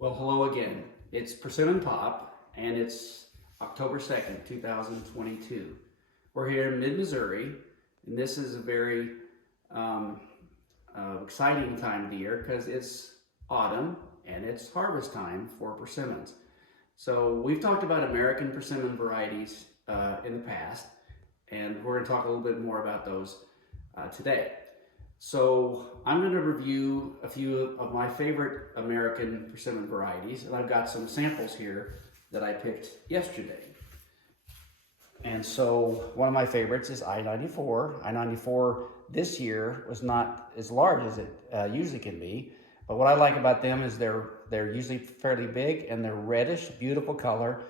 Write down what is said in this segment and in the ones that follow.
Well, hello again. It's Persimmon Pop, and it's October 2nd, 2022. We're here in mid-Missouri, and this is a very exciting time of the year because it's autumn and it's harvest time for persimmons. So we've talked about American persimmon varieties in the past, and we're going to talk a little bit more about those today. So I'm going to review a few of my favorite American persimmon varieties, and I've got some samples here that I picked yesterday. And so one of my favorites is I-94. I-94 this year was not as large as it usually can be, but what I like about them is they're usually fairly big and they're reddish, beautiful color.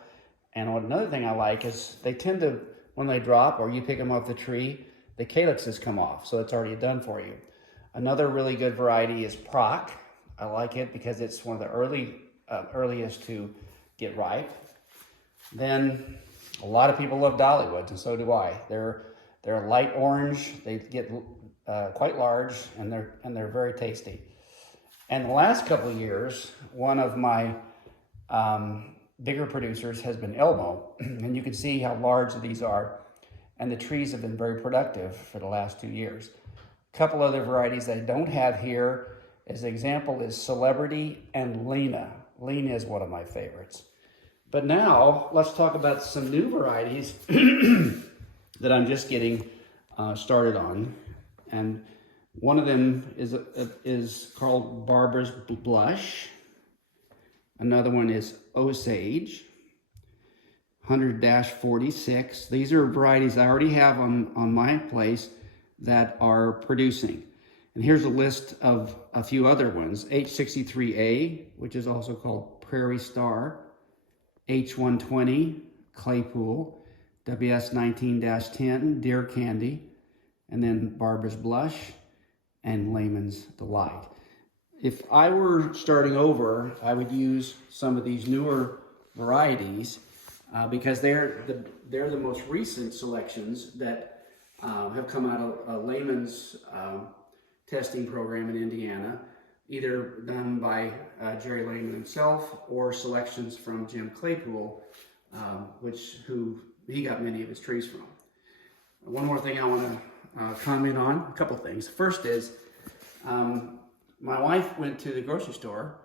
And another thing I like is they tend to, when they drop or you pick them off the tree, the calyxes come off, so it's already done for you. Another really good variety is Proc. I like it because it's one of the earliest to get ripe. Then a lot of people love Dollywoods, and so do I. They're light orange. They get quite large, and they're very tasty. And the last couple of years, one of my bigger producers has been Elmo, and you can see how large these are. And the trees have been very productive for the last 2 years. A couple other varieties that I don't have here, as an example, is Celebrity and Lena. Lena is one of my favorites. But now, let's talk about some new varieties that I'm just getting started on. And one of them is called Barbara's Blush. Another one is Osage. 100-46. These are varieties I already have on my place that are producing. And here's a list of a few other ones. H63A, which is also called Prairie Star. H120, Claypool. WS19-10, Deer Candy. And then Barbara's Blush and Layman's Delight. If I were starting over, I would use some of these newer varieties because they're the most recent selections that have come out of Layman's testing program in Indiana, either done by Jerry Layman himself or selections from Jim Claypool, who he got many of his trees from. One more thing I want to comment on, a couple things. First is, my wife went to the grocery store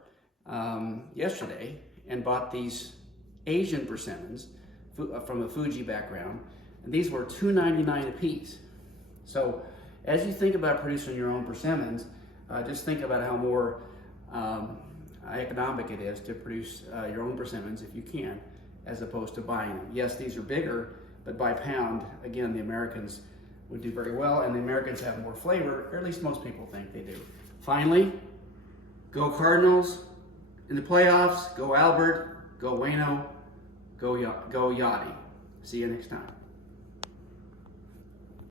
yesterday and bought these Asian persimmons from a Fuji background, and these were $2.99 a piece. So as you think about producing your own persimmons, just think about how more economic it is to produce your own persimmons if you can, as opposed to buying them. Yes, these are bigger, but by pound, again, the Americans would do very well, and the Americans have more flavor, or at least most people think they do. Finally, go Cardinals in the playoffs, go Albert, go Wayno, go Yachty. See you next time.